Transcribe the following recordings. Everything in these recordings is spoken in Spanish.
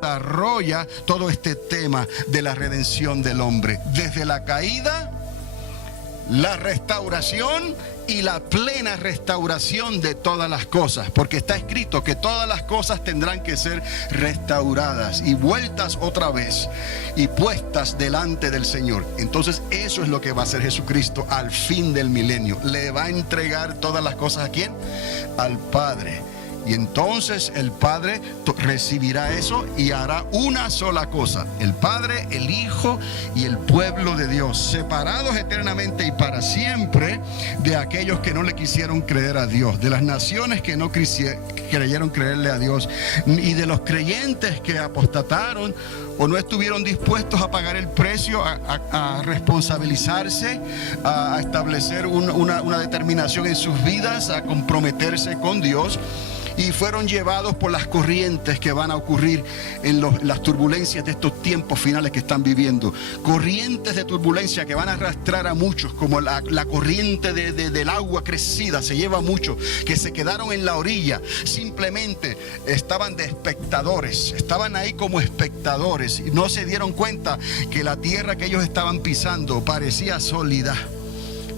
desarrolla todo este tema de la redención del hombre. Desde la caída, la restauración y la plena restauración de todas las cosas, porque está escrito que todas las cosas tendrán que ser restauradas y vueltas otra vez y puestas delante del Señor. Entonces eso es lo que va a hacer Jesucristo al fin del milenio. Le va a entregar todas las cosas ¿a quién? Al Padre. Y entonces el Padre recibirá eso y hará una sola cosa: el Padre, el Hijo y el pueblo de Dios, separados eternamente y para siempre de aquellos que no le quisieron creer a Dios, de las naciones que no creyeron creerle a Dios, y de los creyentes que apostataron o no estuvieron dispuestos a pagar el precio, a responsabilizarse, a establecer una determinación en sus vidas, a comprometerse con Dios. Y fueron llevados por las corrientes que van a ocurrir en las turbulencias de estos tiempos finales que están viviendo. Corrientes de turbulencia que van a arrastrar a muchos, como la corriente del agua crecida, se lleva a muchos que se quedaron en la orilla. Simplemente estaban de espectadores, estaban ahí como espectadores y no se dieron cuenta que la tierra que ellos estaban pisando parecía sólida.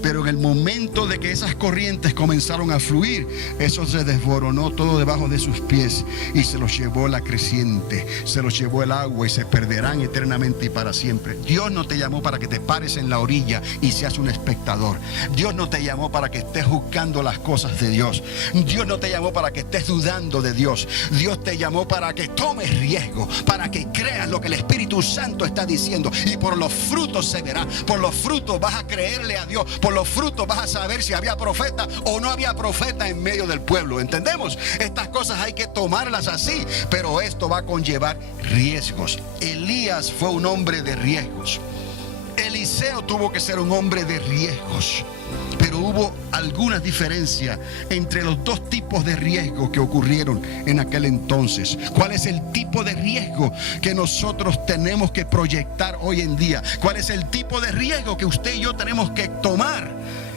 Pero en el momento de que esas corrientes comenzaron a fluir, eso se desboronó todo debajo de sus pies y se los llevó la creciente, se los llevó el agua y se perderán eternamente y para siempre. Dios no te llamó para que te pares en la orilla y seas un espectador. Dios no te llamó para que estés juzgando las cosas de Dios. Dios no te llamó para que estés dudando de Dios. Dios te llamó para que tomes riesgo, para que creas lo que el Espíritu Santo está diciendo, y por los frutos se verá. Por los frutos vas a creerle a Dios. Por los frutos vas a saber si había profeta o no había profeta en medio del pueblo. ¿Entendemos? Estas cosas hay que tomarlas así, pero esto va a conllevar riesgos. Elías fue un hombre de riesgos. Eliseo tuvo que ser un hombre de riesgos. Pero hubo algunas diferencias entre los dos tipos de riesgo que ocurrieron en aquel entonces. ¿Cuál es el tipo de riesgo que nosotros tenemos que proyectar hoy en día? ¿Cuál es el tipo de riesgo que usted y yo tenemos que tomar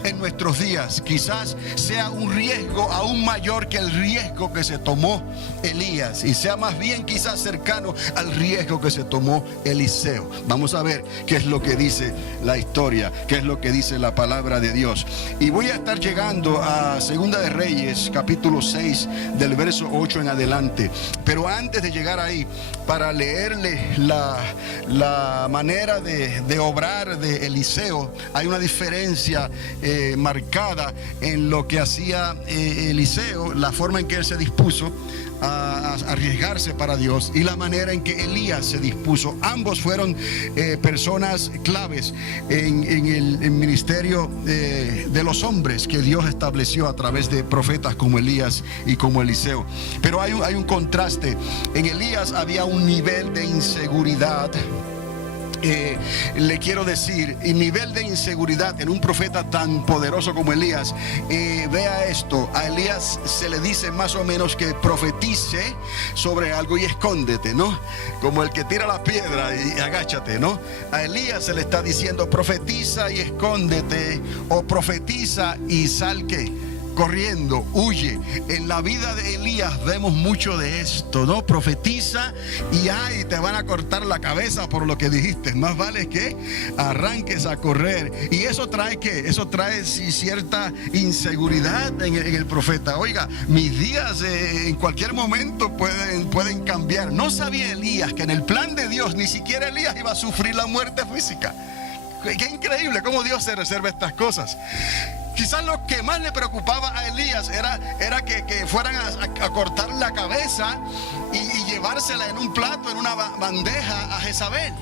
en nuestros días? Quizás sea un riesgo aún mayor que el riesgo que se tomó Elías, y sea más bien quizás cercano al riesgo que se tomó Eliseo. Vamos a ver qué es lo que dice la historia, qué es lo que dice la palabra de Dios. Y voy a estar llegando a Segunda de Reyes, capítulo 6, del verso 8 en adelante. Pero antes de llegar ahí, para leerle la manera de obrar de Eliseo, hay una diferencia marcada en lo que hacía Eliseo, la forma en que él se dispuso a arriesgarse para Dios, y la manera en que Elías se dispuso. Ambos fueron personas claves en el ministerio de los hombres que Dios estableció a través de profetas como Elías y como Eliseo. Pero hay un contraste. En Elías había un nivel de inseguridad. Le quiero decir, el nivel de inseguridad en un profeta tan poderoso como Elías. Vea esto: a Elías se le dice más o menos que profetice sobre algo y escóndete, ¿no? Como el que tira la piedra y agáchate, ¿no? A Elías se le está diciendo profetiza y escóndete, o profetiza y sal, ¿qué? Corriendo, huye. En la vida de Elías vemos mucho de esto, ¿no? Profetiza y ay, te van a cortar la cabeza por lo que dijiste. Más vale que arranques a correr. ¿Y eso trae qué? Eso trae cierta inseguridad en el profeta. Oiga, mis días en cualquier momento pueden cambiar. No sabía Elías que en el plan de Dios ni siquiera Elías iba a sufrir la muerte física. Qué increíble cómo Dios se reserva estas cosas. Quizás lo que más le preocupaba a Elías era que fueran a cortar la cabeza y llevársela en un plato, en una bandeja a Jezabel,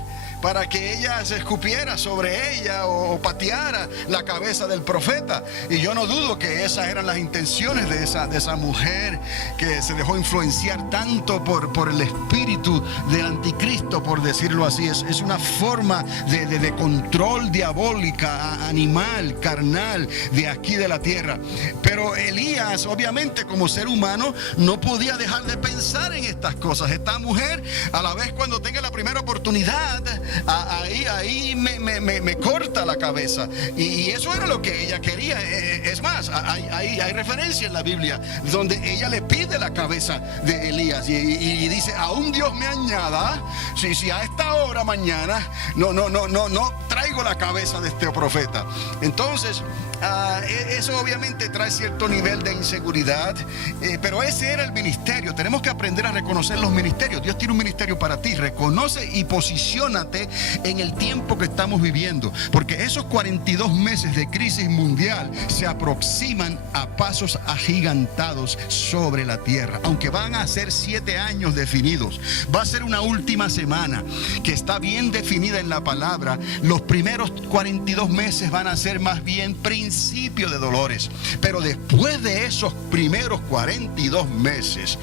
para que ella se escupiera sobre ella o pateara la cabeza del profeta. Y yo no dudo que esas eran las intenciones de esa mujer que se dejó influenciar tanto por el espíritu del anticristo, por decirlo así. Es una forma de control diabólica, animal, carnal, de aquí de la tierra. Pero Elías, obviamente, como ser humano, no podía dejar de pensar en estas cosas. Esta mujer, a la vez, cuando tenga la primera oportunidad, ahí me corta la cabeza. Y eso era lo que ella quería. Es más, hay referencia en la Biblia donde ella le pide la cabeza de Elías y dice: aún Dios me añada, si a esta hora mañana no traigo la cabeza de este profeta. Entonces, eso obviamente trae cierto nivel de inseguridad, pero ese era el ministerio. Tenemos que aprender a reconocer los ministerios. Dios tiene un ministerio para ti. Reconoce y posiciónate en el tiempo que estamos viviendo, porque esos 42 meses de crisis mundial se aproximan a pasos agigantados sobre la tierra. Aunque van a ser 7 años definidos, va a ser una última semana que está bien definida en la palabra. Los primeros 42 meses van a ser más bien principio de dolores, pero después de esos primeros 42 meses,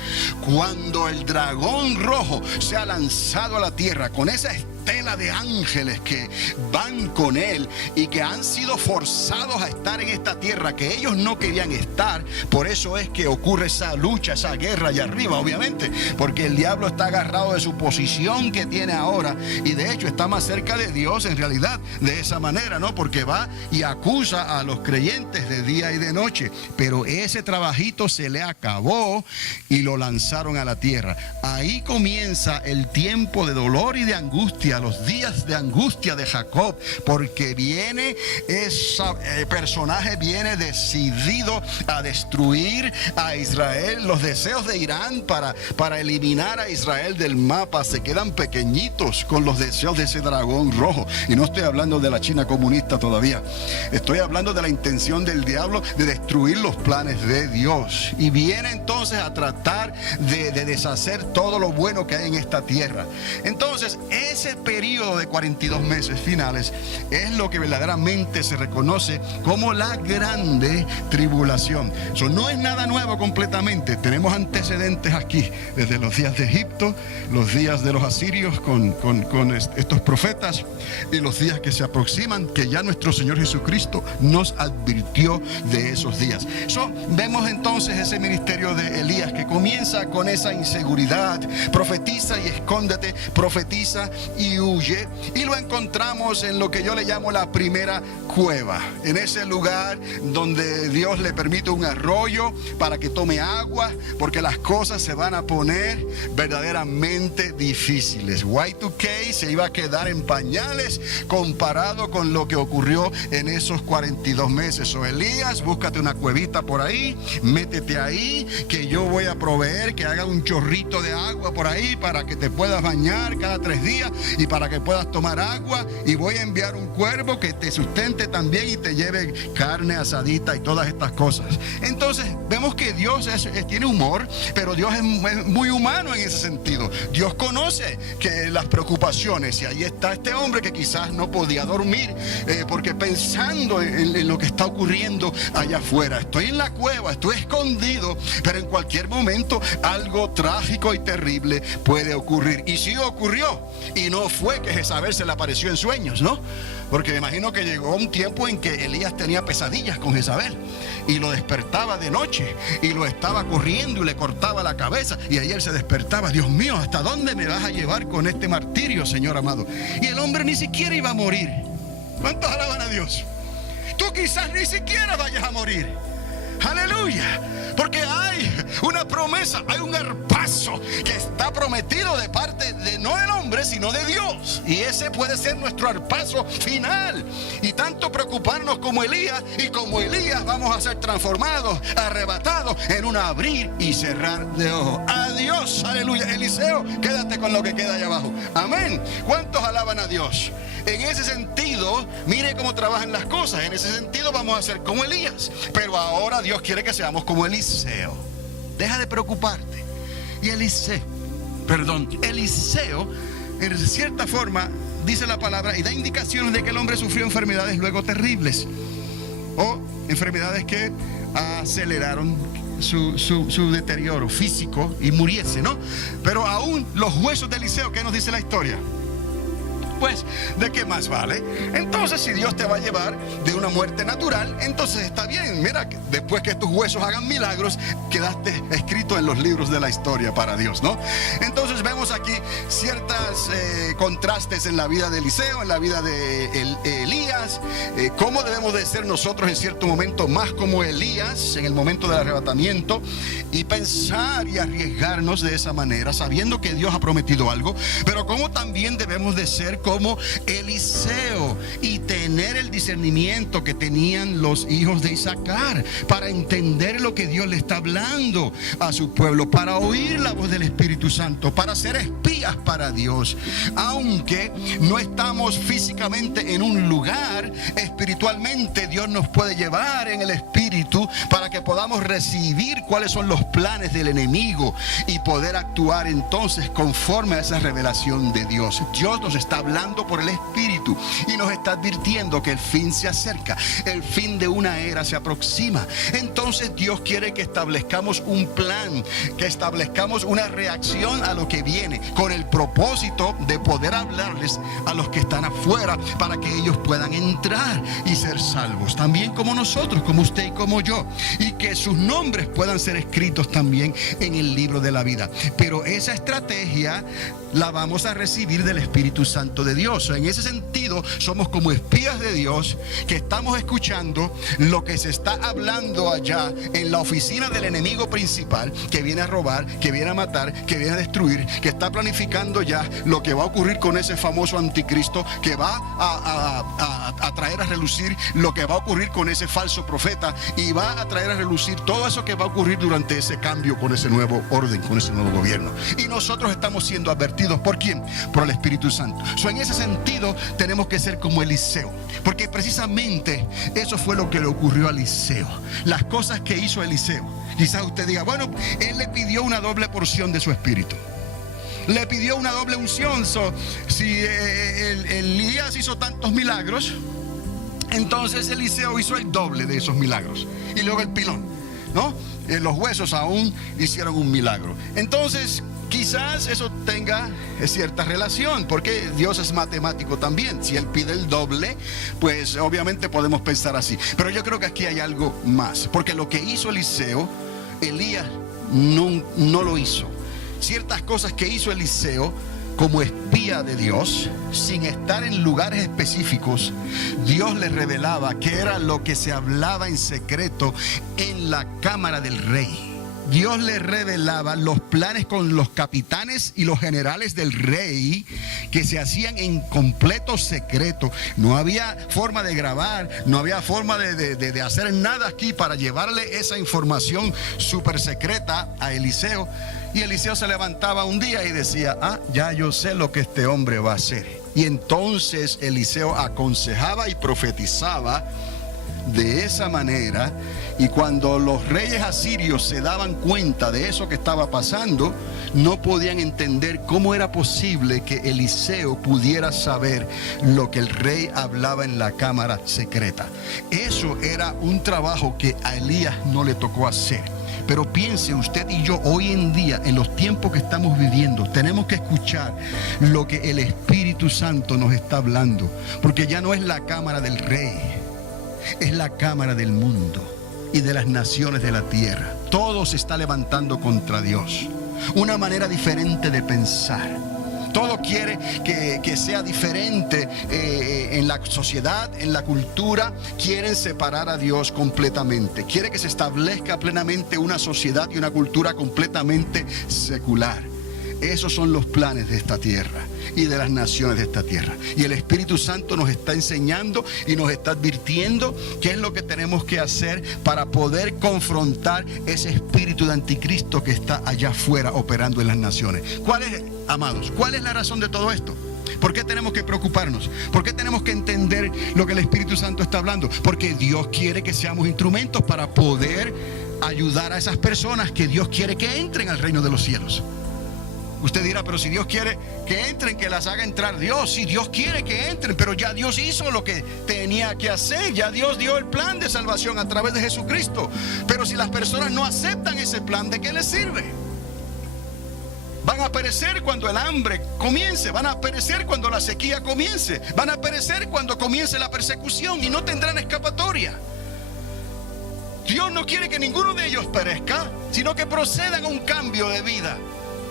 cuando el dragón rojo se ha lanzado a la tierra con esa estela de ángeles que van con él y que han sido forzados a estar en esta tierra que ellos no querían estar, por eso es que ocurre esa lucha, esa guerra allá arriba, obviamente, porque el diablo está agarrado de su posición que tiene ahora, y de hecho está más cerca de Dios en realidad de esa manera, ¿no? Porque va y acusa a los creyentes de día y de noche, pero ese trabajito se le acabó y lo lanzaron a la tierra. Ahí comienza el tiempo de dolor y de angustia, los días de angustia de Jacob, porque viene ese personaje, viene decidido a destruir a Israel. Los deseos de Irán para eliminar a Israel del mapa se quedan pequeñitos con los deseos de ese dragón rojo. Y no estoy hablando de la China comunista todavía, estoy hablando de la intención del diablo de destruir los planes de Dios, y viene entonces a tratar de deshacer todo lo bueno que hay en esta tierra. Entonces ese periodo de 42 meses finales es lo que verdaderamente se reconoce como la grande tribulación. Eso no es nada nuevo completamente. Tenemos antecedentes aquí desde los días de Egipto, los días de los asirios con estos profetas, y los días que se aproximan, que ya nuestro Señor Jesucristo nos advirtió de esos días. Vemos entonces ese ministerio de Elías que comienza con esa inseguridad: profetiza y escóndete, profetiza y huye. Y lo encontramos en lo que yo le llamo la primera cueva, en ese lugar donde Dios le permite un arroyo para que tome agua, porque las cosas se van a poner verdaderamente difíciles. Y2K se iba a quedar en pañales comparado con lo que ocurrió en esos 42 meses. Elías, búscate una cuevita por ahí, métete ahí, que yo voy a proveer que haga un chorrito de agua por ahí para que te puedas bañar cada 3 días y para que puedas tomar agua, y voy a enviar un cuervo que te sustente también y te lleve carne asadita y todas estas cosas. Entonces vemos que Dios tiene humor, pero Dios es muy humano en ese sentido. Dios conoce que las preocupaciones, y ahí está este hombre que quizás no podía dormir porque pensando en lo que está ocurriendo allá afuera. Estoy en la cueva, estoy escondido, pero en cualquier momento algo trágico y terrible puede ocurrir. Y sí ocurrió, y no fue que Jezabel se le apareció en sueños, ¿no? Porque me imagino que llegó un tiempo en que Elías tenía pesadillas con Jezabel y lo despertaba de noche y lo estaba corriendo y le cortaba la cabeza, y ahí él se despertaba: Dios mío, ¿hasta dónde me vas a llevar con este martirio, Señor amado? Y el hombre ni siquiera iba a morir. ¿Cuántos alaban a Dios? Tú quizás ni siquiera vayas a morir. Aleluya, porque hay una promesa, hay un arpazo que está prometido de parte de no del hombre, sino de Dios, y ese puede ser nuestro arpazo final. Y tanto preocuparnos como Elías, y como Elías vamos a ser transformados, arrebatados en un abrir y cerrar de ojos. Adiós, aleluya. Eliseo, quédate con lo que queda allá abajo. Amén. ¿Cuántos alaban a Dios? En ese sentido, mire cómo trabajan las cosas. En ese sentido vamos a ser como Elías, pero ahora Dios quiere que seamos como Eliseo. Deja de preocuparte. Y Eliseo, en cierta forma dice la palabra y da indicaciones de que el hombre sufrió enfermedades luego terribles, o enfermedades que aceleraron su deterioro físico y muriese, ¿no? Pero aún los huesos de Eliseo, ¿qué nos dice la historia? pues ¿de qué más vale? Entonces, si Dios te va a llevar de una muerte natural, entonces está bien. Mira, después que tus huesos hagan milagros, quedaste escrito en los libros de la historia para Dios, ¿no? Entonces vemos aquí ciertos contrastes en la vida de Eliseo, en la vida de Elías, cómo debemos de ser nosotros en cierto momento más como Elías en el momento del arrebatamiento, y pensar y arriesgarnos de esa manera, sabiendo que Dios ha prometido algo, pero cómo también debemos de ser como Eliseo y tener el discernimiento que tenían los hijos de Isaacar para entender lo que Dios le está hablando a su pueblo, para oír la voz del Espíritu Santo, para ser espías para Dios. Aunque no estamos físicamente en un lugar, espiritualmente Dios nos puede llevar en el Espíritu para que podamos recibir cuáles son los planes del enemigo y poder actuar entonces conforme a esa revelación de Dios. Dios nos está hablando por el Espíritu y nos está advirtiendo que el fin se acerca, el fin de una era se aproxima. Entonces Dios quiere que establezcamos un plan, que establezcamos una reacción a lo que viene, con el propósito de poder hablarles a los que están afuera para que ellos puedan entrar y ser salvos, también como nosotros, como usted y como yo, y que sus nombres puedan ser escritos también en el libro de la vida. Pero esa estrategia la vamos a recibir del Espíritu Santo de Dios. En ese sentido, somos como espías de Dios que estamos escuchando lo que se está hablando allá en la oficina del enemigo principal, que viene a robar, que viene a matar, que viene a destruir, que está planificando ya lo que va a ocurrir con ese famoso anticristo, que va a traer a relucir lo que va a ocurrir con ese falso profeta, y va a traer a relucir todo eso que va a ocurrir durante ese cambio, con ese nuevo orden, con ese nuevo gobierno. Y nosotros estamos siendo advertidos. ¿Por quién? Por el Espíritu Santo. En ese sentido tenemos que ser como Eliseo, porque precisamente eso fue lo que le ocurrió a Eliseo. Las cosas que hizo Eliseo. Quizás usted diga, bueno, él le pidió una doble porción de su espíritu, le pidió una doble unción. Si Elías hizo tantos milagros, entonces Eliseo hizo el doble de esos milagros. Y luego el pilón, ¿no? Los huesos aún hicieron un milagro. Entonces quizás eso tenga cierta relación, porque Dios es matemático también. Si Él pide el doble, pues obviamente podemos pensar así. Pero yo creo que aquí hay algo más, porque lo que hizo Eliseo, Elías no lo hizo. Ciertas cosas que hizo Eliseo como espía de Dios, sin estar en lugares específicos, Dios le revelaba que era lo que se hablaba en secreto en la cámara del rey. Dios le revelaba los planes con los capitanes y los generales del rey, que se hacían en completo secreto. No había forma de grabar, no había forma de hacer nada aquí para llevarle esa información súper secreta a Eliseo. Y Eliseo se levantaba un día y decía, ya yo sé lo que este hombre va a hacer. Y entonces Eliseo aconsejaba y profetizaba de esa manera. Y cuando los reyes asirios se daban cuenta de eso que estaba pasando, no podían entender cómo era posible que Eliseo pudiera saber lo que el rey hablaba en la cámara secreta. Eso era un trabajo que a Elías no le tocó hacer. Pero piense usted y yo, hoy en día, en los tiempos que estamos viviendo, tenemos que escuchar lo que el Espíritu Santo nos está hablando, porque ya no es la cámara del rey, es la cámara del mundo y de las naciones de la tierra. Todo se está levantando contra Dios. Una manera diferente de pensar. Todo quiere que sea diferente en la sociedad, en la cultura. Quieren separar a Dios completamente. Quiere que se establezca plenamente una sociedad y una cultura completamente secular. Esos son los planes de esta tierra y de las naciones de esta tierra. Y el Espíritu Santo nos está enseñando y nos está advirtiendo qué es lo que tenemos que hacer para poder confrontar ese espíritu de anticristo que está allá afuera operando en las naciones. ¿Cuál es, amados? ¿Cuál es la razón de todo esto? ¿Por qué tenemos que preocuparnos? ¿Por qué tenemos que entender lo que el Espíritu Santo está hablando? Porque Dios quiere que seamos instrumentos para poder ayudar a esas personas que Dios quiere que entren al reino de los cielos. Usted dirá, pero si Dios quiere que entren, que las haga entrar Dios. Si Dios quiere que entren, pero ya Dios hizo lo que tenía que hacer. Ya Dios dio el plan de salvación a través de Jesucristo. Pero si las personas no aceptan ese plan, ¿de qué les sirve? Van a perecer cuando el hambre comience, van a perecer cuando la sequía comience, van a perecer cuando comience la persecución y no tendrán escapatoria. Dios no quiere que ninguno de ellos perezca, sino que procedan a un cambio de vida.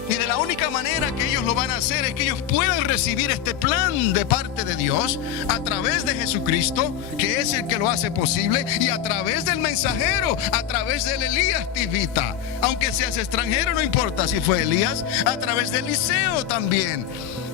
Y de la única manera que ellos lo van a hacer es que ellos puedan recibir este plan de parte de Dios a través de Jesucristo, que es el que lo hace posible, y a través del mensajero, a través del Elías Tibita. Aunque seas extranjero, no importa si fue Elías, a través de Eliseo también.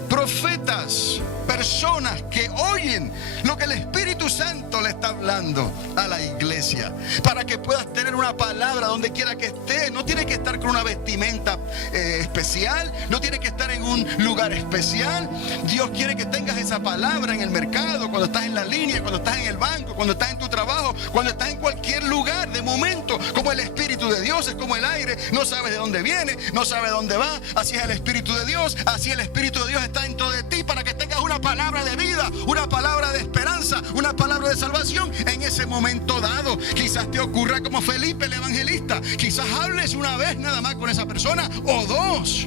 Profetas, personas que oyen lo que el Espíritu Santo le está hablando a la iglesia, para que puedas tener una palabra donde quiera que estés. No tienes que estar con una vestimenta especial, no tienes que estar en un lugar especial. Dios quiere que tengas esa palabra en el mercado, cuando estás en la línea, cuando estás en el banco, cuando estás en tu trabajo, cuando estás en cualquier lugar. De momento, como el Espíritu de Dios es como el aire, no sabes de dónde viene, no sabes dónde va. Así es el Espíritu de Dios, así el Espíritu de Dios está dentro de ti, para que tengas una palabra de vida, una palabra de esperanza, una palabra de salvación en ese momento dado. Quizás te ocurra como Felipe el evangelista, quizás hables una vez nada más con esa persona o dos,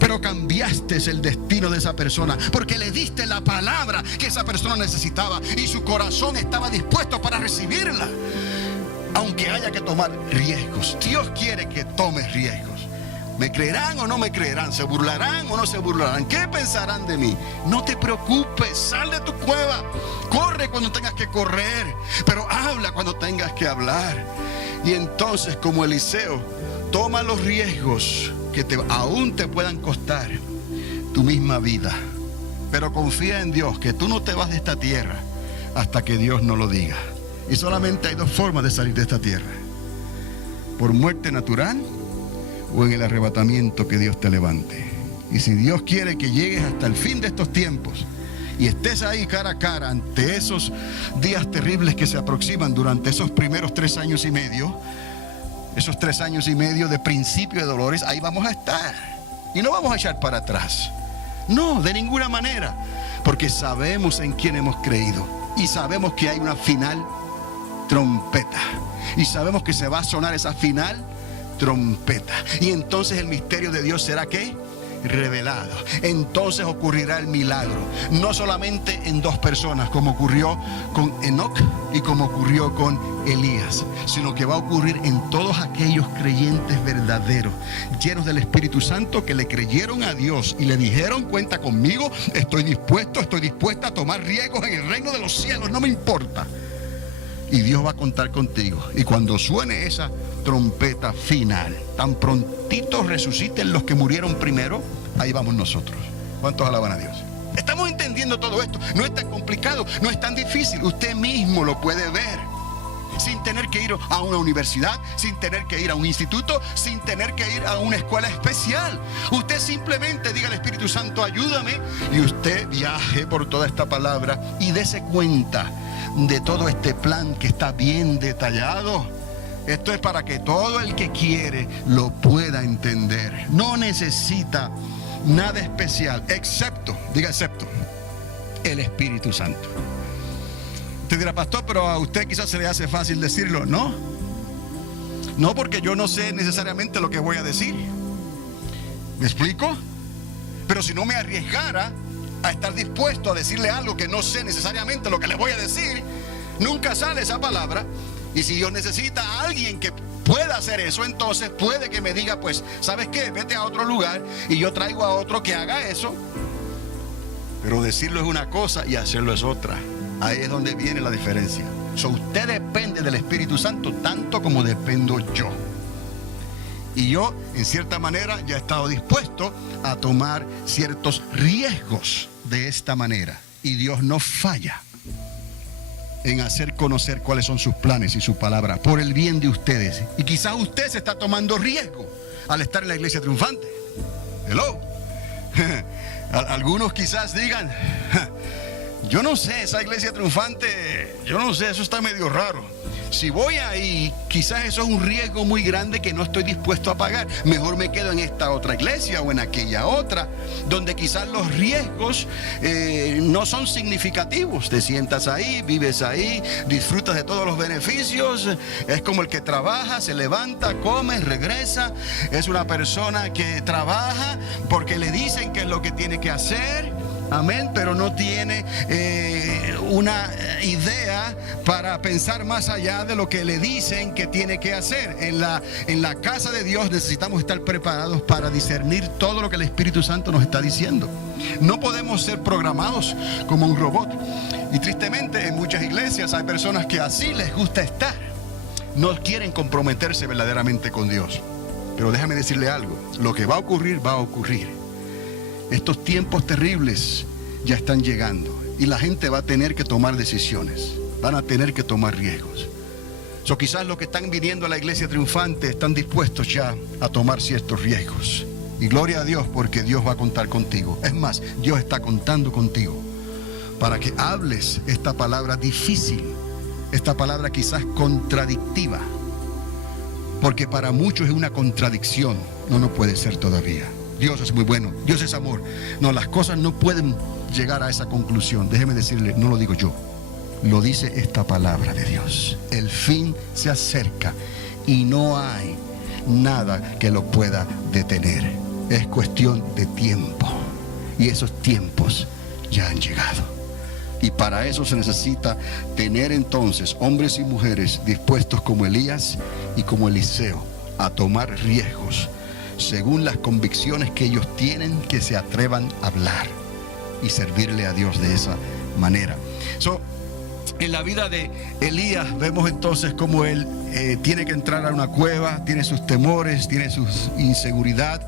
pero cambiaste el destino de esa persona porque le diste la palabra que esa persona necesitaba y su corazón estaba dispuesto para recibirla, aunque haya que tomar riesgos. Dios quiere que tomes riesgos. ¿Me creerán o no me creerán? ¿Se burlarán o no se burlarán? ¿Qué pensarán de mí? No te preocupes, sal de tu cueva. Corre cuando tengas que correr, pero habla cuando tengas que hablar. Y entonces, como Eliseo, toma los riesgos que aún te puedan costar tu misma vida. Pero confía en Dios, que tú no te vas de esta tierra hasta que Dios no lo diga. Y solamente hay dos formas de salir de esta tierra: por muerte natural o en el arrebatamiento que Dios te levante. Y si Dios quiere que llegues hasta el fin de estos tiempos y estés ahí cara a cara ante esos días terribles que se aproximan durante esos primeros 3 años y medio, esos 3 años y medio de principio de dolores, ahí vamos a estar. Y no vamos a echar para atrás. No, de ninguna manera. Porque sabemos en quién hemos creído. Y sabemos que hay una final trompeta. Y sabemos que se va a sonar esa final trompeta. Y entonces el misterio de Dios será ¿qué? Revelado. Entonces ocurrirá el milagro, no solamente en 2 personas como ocurrió con Enoc y como ocurrió con Elías, sino que va a ocurrir en todos aquellos creyentes verdaderos, llenos del Espíritu Santo, que le creyeron a Dios y le dijeron: cuenta conmigo, estoy dispuesta a tomar riesgos en el reino de los cielos, no me importa. Y Dios va a contar contigo. Y cuando suene esa trompeta final, tan prontito resuciten los que murieron primero, ahí vamos nosotros. ¿Cuántos alaban a Dios? Estamos entendiendo todo esto. No es tan complicado, no es tan difícil. Usted mismo lo puede ver, sin tener que ir a una universidad, sin tener que ir a un instituto, sin tener que ir a una escuela especial. Usted simplemente diga al Espíritu Santo: ayúdame, y usted viaje por toda esta palabra y dése cuenta de todo este plan que está bien detallado. Esto es para que todo el que quiere lo pueda entender. No necesita nada especial, excepto, diga excepto, el Espíritu Santo. Usted dirá: pastor, pero a usted quizás se le hace fácil decirlo. No, porque yo no sé necesariamente lo que voy a decir. ¿Me explico? Pero si no me arriesgara a estar dispuesto a decirle algo que no sé necesariamente lo que le voy a decir, nunca sale esa palabra. Y si Dios necesita a alguien que pueda hacer eso, entonces puede que me diga: pues, ¿sabes qué? Vete a otro lugar y yo traigo a otro que haga eso. Pero decirlo es una cosa y hacerlo es otra. Ahí es donde viene la diferencia. Usted depende del Espíritu Santo tanto como dependo yo. Y yo, en cierta manera, ya he estado dispuesto a tomar ciertos riesgos de esta manera. Y Dios no falla en hacer conocer cuáles son sus planes y su palabra por el bien de ustedes. Y quizás usted se está tomando riesgo al estar en la iglesia triunfante. Hello. Algunos quizás digan: yo no sé, esa iglesia triunfante, yo no sé, eso está medio raro. si voy ahí, quizás eso es un riesgo muy grande que no estoy dispuesto a pagar. Mejor me quedo en esta otra iglesia o en aquella otra, donde quizás los riesgos no son significativos. Te sientas ahí, vives ahí, disfrutas de todos los beneficios. Es como el que trabaja, se levanta, come, regresa. Es una persona que trabaja porque le dicen qué es lo que tiene que hacer. Amén, pero no tiene una idea para pensar más allá de lo que le dicen que tiene que hacer. En la casa de Dios necesitamos estar preparados para discernir todo lo que el Espíritu Santo nos está diciendo. No podemos ser programados como un robot. Y tristemente en muchas iglesias hay personas que así les gusta estar. No quieren comprometerse verdaderamente con Dios. Pero déjame decirle algo, lo que va a ocurrir, va a ocurrir. Estos tiempos terribles ya están llegando y la gente va a tener que tomar decisiones, van a tener que tomar riesgos. Quizás los que están viniendo a la iglesia triunfante están dispuestos ya a tomar ciertos riesgos. Y gloria a Dios, porque Dios va a contar contigo. Es más, Dios está contando contigo para que hables esta palabra difícil, esta palabra quizás contradictiva, porque para muchos es una contradicción. No puede ser todavía. Dios es muy bueno, Dios es amor. No, las cosas no pueden llegar a esa conclusión. Déjeme decirle, no lo digo yo, lo dice esta palabra de Dios. El fin se acerca y no hay nada que lo pueda detener. Es cuestión de tiempo y esos tiempos ya han llegado. Y para eso se necesita tener entonces hombres y mujeres dispuestos como Elías y como Eliseo a tomar riesgos según las convicciones que ellos tienen, que se atrevan a hablar y servirle a Dios de esa manera. En la vida de Elías vemos entonces cómo él tiene que entrar a una cueva, tiene sus temores, tiene su inseguridad,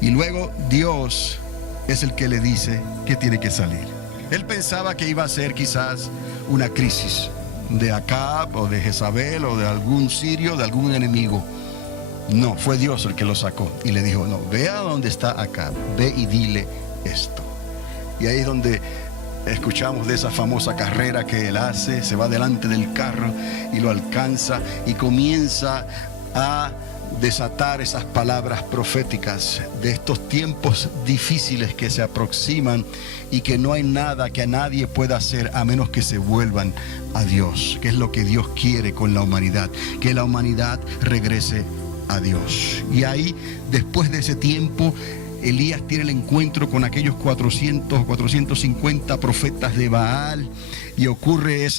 y luego Dios es el que le dice que tiene que salir. Él pensaba que iba a ser quizás una crisis de Acab o de Jezabel o de algún sirio, de algún enemigo. No, fue Dios el que lo sacó y le dijo, no, ve a donde está Acab, ve y dile esto. Y ahí es donde escuchamos de esa famosa carrera que él hace, se va delante del carro y lo alcanza y comienza a desatar esas palabras proféticas de estos tiempos difíciles que se aproximan y que no hay nada que a nadie pueda hacer a menos que se vuelvan a Dios, que es lo que Dios quiere con la humanidad, que la humanidad regrese a Dios. Y ahí, después de ese tiempo, Elías tiene el encuentro con aquellos 400 o 450 profetas de Baal y ocurre esa